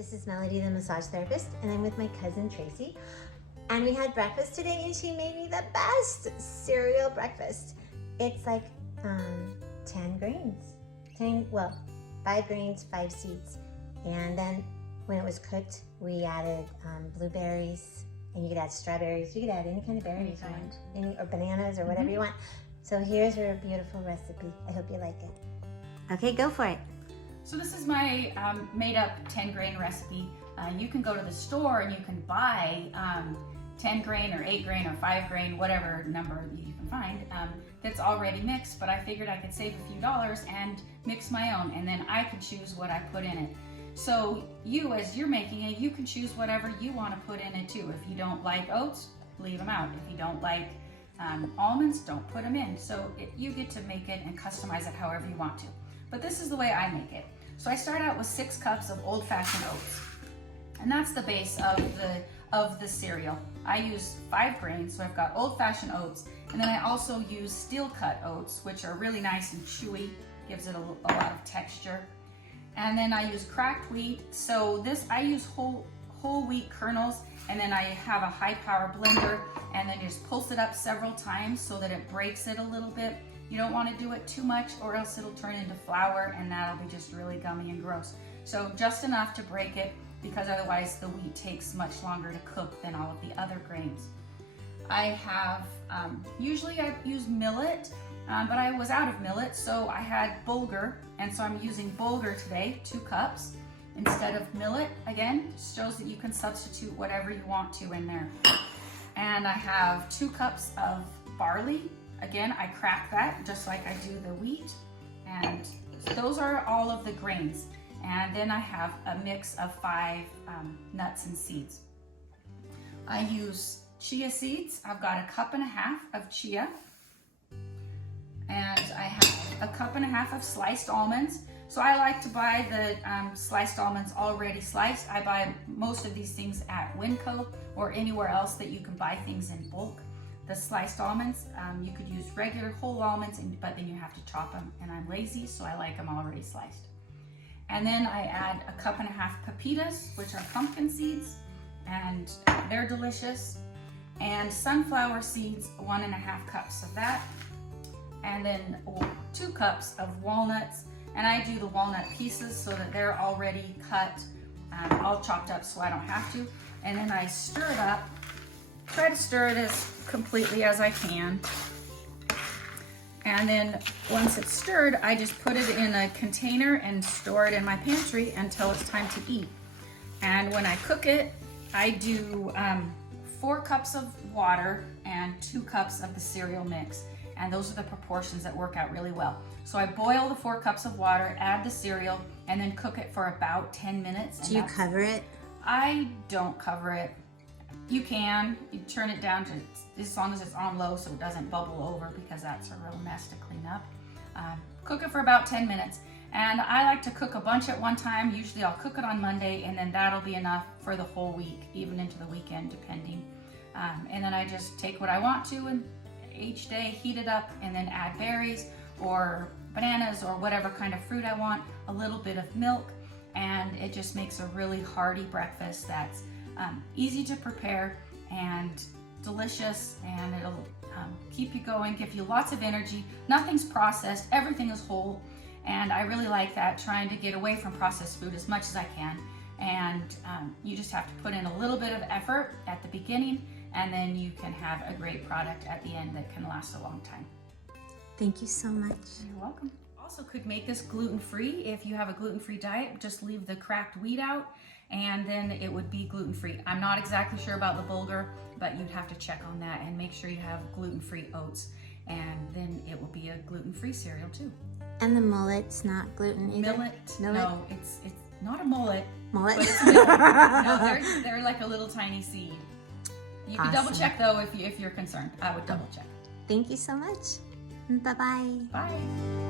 This is Melody, the massage therapist, and I'm with my cousin Tracy. And we had breakfast today, and she made me the best cereal breakfast. It's like 10 grains. 5 grains, 5 seeds. And then when it was cooked, we added blueberries, and you could add strawberries. You could add any kind of berries you want, or bananas or whatever you want. So here's her beautiful recipe. I hope you like it. Okay, go for it. So this is my made up 10 grain recipe. You can go to the store and you can buy 10 grain or 8 grain or 5 grain, whatever number you can find, that's already mixed, but I figured I could save a few dollars and mix my own, and then I can choose what I put in it. So you, as you're making it, you can choose whatever you want to put in it too. If you don't like oats, leave them out. If you don't like almonds, don't put them in. So you get to make it and customize it however you want to. But this is the way I make it. So I start out with 6 cups of old-fashioned oats. And that's the base of the cereal. I use 5 grains, so I've got old-fashioned oats. And then I also use steel-cut oats, which are really nice and chewy, gives it a lot of texture. And then I use cracked wheat. So I use whole wheat kernels, and then I have a high-power blender, and then just pulse it up several times so that it breaks it a little bit. You don't want to do it too much, or else it'll turn into flour, and that'll be just really gummy and gross. So just enough to break it, because otherwise the wheat takes much longer to cook than all of the other grains. I have, usually I use millet, but I was out of millet, so I had bulgur, and so I'm using bulgur today, 2 cups, instead of millet. Again, just shows that you can substitute whatever you want to in there. And I have 2 cups of barley. Again, I crack that just like I do the wheat, and those are all of the grains. And then I have a mix of 5 nuts and seeds. I use chia seeds. I've got 1.5 cups of chia, and I have 1.5 cups of sliced almonds. So I like to buy the sliced almonds already sliced. I buy most of these things at Winco or anywhere else that you can buy things in bulk. The sliced almonds, you could use regular whole almonds, but then you have to chop them, and I'm lazy, so I like them already sliced. And then I add 1.5 cups pepitas, which are pumpkin seeds, and they're delicious. And sunflower seeds, 1.5 cups of that. And then 2 cups of walnuts, and I do the walnut pieces so that they're already cut, all chopped up so I don't have to. And then I stir it up. Try to stir it as completely as I can. And then once it's stirred, I just put it in a container and store it in my pantry until it's time to eat. And when I cook it, I do 4 cups of water and 2 cups of the cereal mix. And those are the proportions that work out really well. So I boil the 4 cups of water, add the cereal, and then cook it for about 10 minutes. Do you cover it? I don't cover it. You can. You turn it down to as long as it's on low so it doesn't bubble over, because that's a real mess to clean up. Cook it for about 10 minutes. And I like to cook a bunch at one time. Usually I'll cook it on Monday, and then that'll be enough for the whole week, even into the weekend, depending. And then I just take what I want to and each day heat it up, and then add berries or bananas or whatever kind of fruit I want, a little bit of milk, and it just makes a really hearty breakfast that's easy to prepare and delicious, and it'll keep you going, give you lots of energy. Nothing's processed, everything is whole, and I really like that, trying to get away from processed food as much as I can. And you just have to put in a little bit of effort at the beginning, and then you can have a great product at the end that can last a long time. Thank you so much. You're welcome. Also could make this gluten-free. If you have a gluten-free diet, just leave the cracked wheat out, and then it would be gluten-free. I'm not exactly sure about the bulgur, but you'd have to check on that and make sure you have gluten-free oats, and then it will be a gluten-free cereal too. And the mullet's not gluten either? Millet? No, it's not a mullet. Mullet? But it's millet. No, they're like a little tiny seed. You can double check though if you're concerned. I would double check. Thank you so much. Bye-bye. Bye.